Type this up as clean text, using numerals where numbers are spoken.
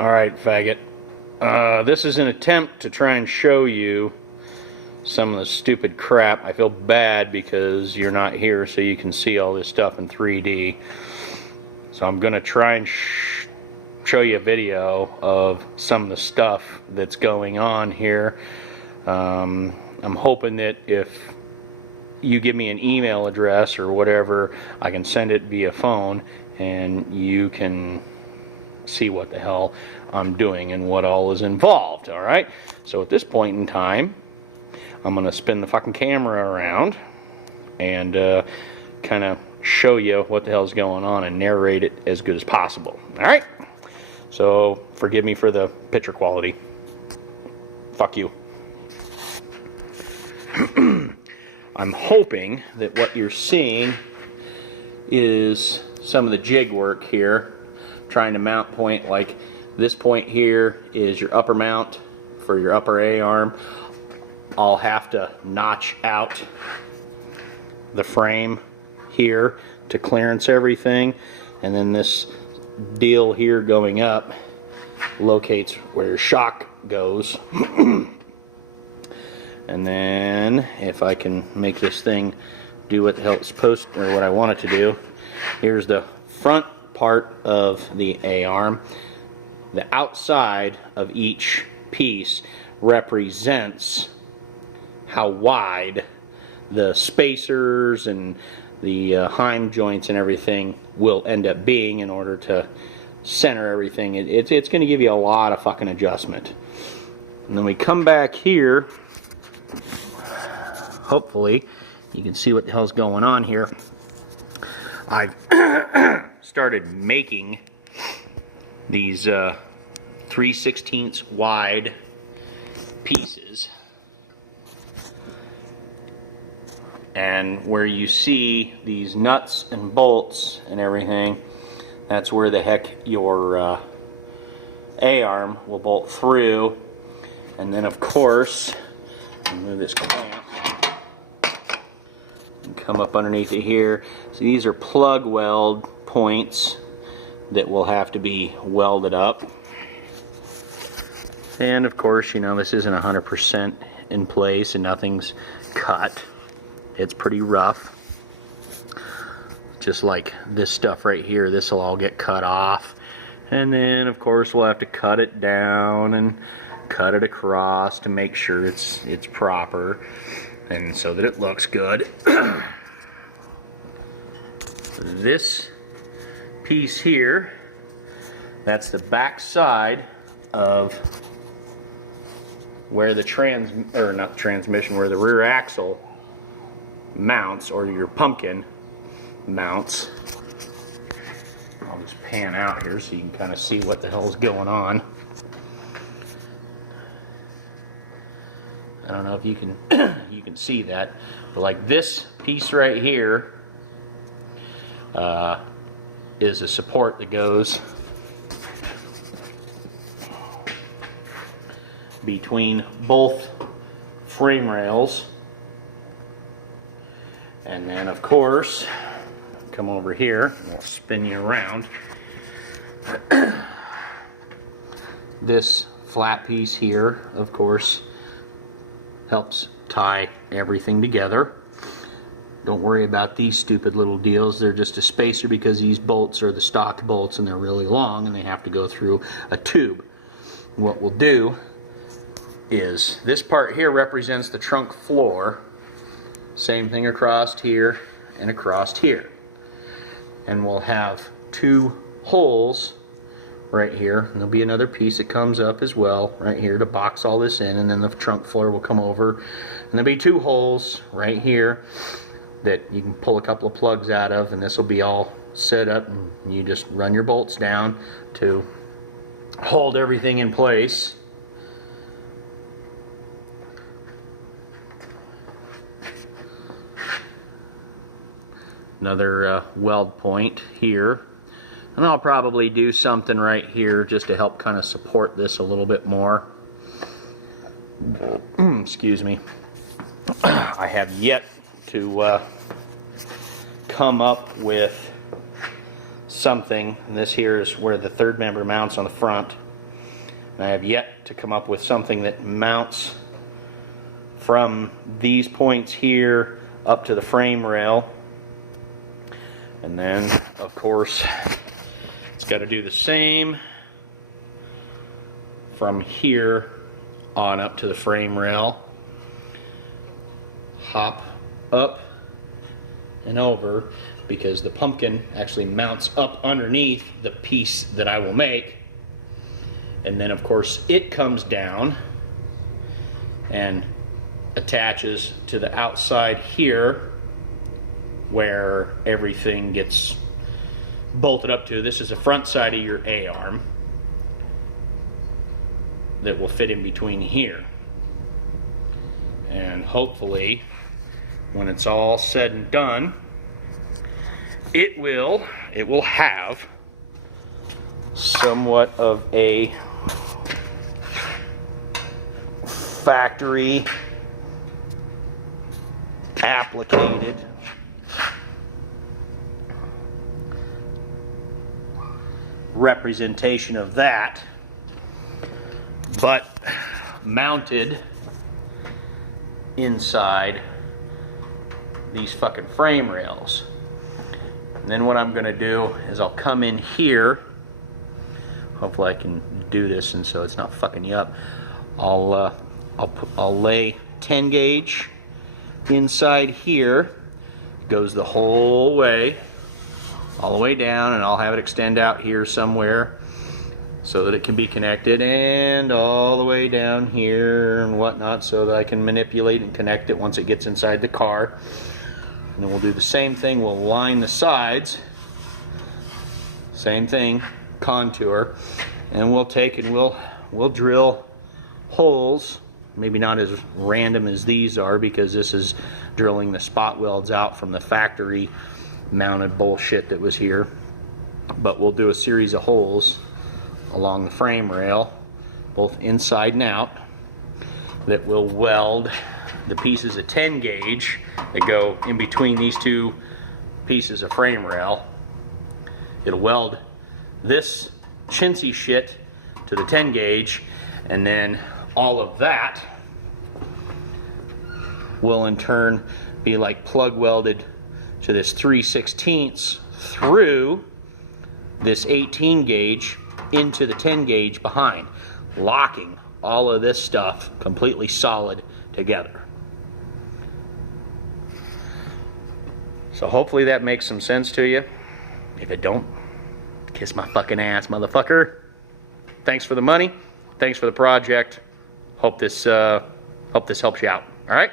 Alright, faggot. This is an attempt to try and show you some of the stupid crap. I feel bad because you're not here so you can see all this stuff in 3D. So I'm going to try and show you a video of some of the stuff that's going on here. I'm hoping that if you give me an email address or whatever, I can send it via phone and you can see what the hell I'm doing and what all is involved. Alright, so at this point in time, I'm going to spin the fucking camera around and kind of show you what the hell's going on and narrate it as good as possible. Alright, so forgive me for the picture quality. Fuck you. I'm hoping that what you're seeing is some of the jig work here, trying to mount point. Like this point here is your upper mount for your upper A-arm. I'll have to notch out the frame here to clearance everything, and then this deal here going up locates where your shock goes. And then if I can make this thing do what the hell it's supposed to, or what I want it to do, here's the front part of the A-arm. The outside of each piece represents how wide the spacers and the heim joints and everything will end up being in order to center everything. It's going to give you a lot of fucking adjustment. And then we come back here. Hopefully you can see what the hell's going on here. I've started making these 3/16 wide pieces, and where you see these nuts and bolts and everything, that's where the heck your A-arm will bolt through. And then of course, move this clamp and come up underneath it here. So these are plug weld points that will have to be welded up. And of course, you know, this isn't 100% in place and nothing's cut. It's pretty rough. Just like this stuff right here, this will all get cut off. And then of course we'll have to cut it down and cut it across to make sure it's proper and so that it looks good. This piece here, that's the back side of where the where the rear axle mounts, or your pumpkin mounts. I'll just pan out here so you can kind of see what the hell's going on. I don't know if you can you can see that, but like this piece right here is a support that goes between both frame rails. And then of course, come over here and we'll spin you around. This flat piece here, of course, helps tie everything together. Don't worry about these stupid little deals. They're just a spacer because these bolts are the stock bolts and they're really long and they have to go through a tube. What we'll do is this part here represents the trunk floor. Same thing across here and across here. And we'll have two holes right here, and there'll be another piece that comes up as well right here to box all this in, and then the trunk floor will come over, and there'll be two holes right here that you can pull a couple of plugs out of, and this will be all set up, and you just run your bolts down to hold everything in place. Another weld point here. And I'll probably do something right here just to help kind of support this a little bit more. Excuse me. I have yet to come up with something. And this here is where the third member mounts on the front. And I have yet to come up with something that mounts from these points here up to the frame rail. And then, of course, it's got to do the same from here on up to the frame rail. Hop up and over, because the pumpkin actually mounts up underneath the piece that I will make. And then, of course, it comes down and attaches to the outside here where everything gets bolted up to. This is the front side of your A-arm that will fit in between here. And hopefully, when it's all said and done, it will have somewhat of a factory applicated representation of that, but mounted inside these fucking frame rails. And then what I'm going to do is I'll come in here. Hopefully I can do this and so it's not fucking you up. I'll lay 10 gauge inside here. Goes the whole way, all the way down, and I'll have it extend out here somewhere so that it can be connected, and all the way down here and whatnot so that I can manipulate and connect it once it gets inside the car. And then we'll do the same thing. We'll line the sides, same thing, contour, and we'll take and we'll drill holes. Maybe not as random as these are, because this is drilling the spot welds out from the factory mounted bullshit that was here. But we'll do a series of holes along the frame rail, both inside and out, that will weld the pieces of 10 gauge that go in between these two pieces of frame rail. It'll weld this chintzy shit to the 10 gauge, and then all of that will in turn be like plug welded to this 3/16 through this 18 gauge into the 10 gauge behind, locking all of this stuff completely solid together. So hopefully that makes some sense to you. If it don't, kiss my fucking ass, motherfucker. Thanks for the money. Thanks for the project. Hope this helps you out. All right?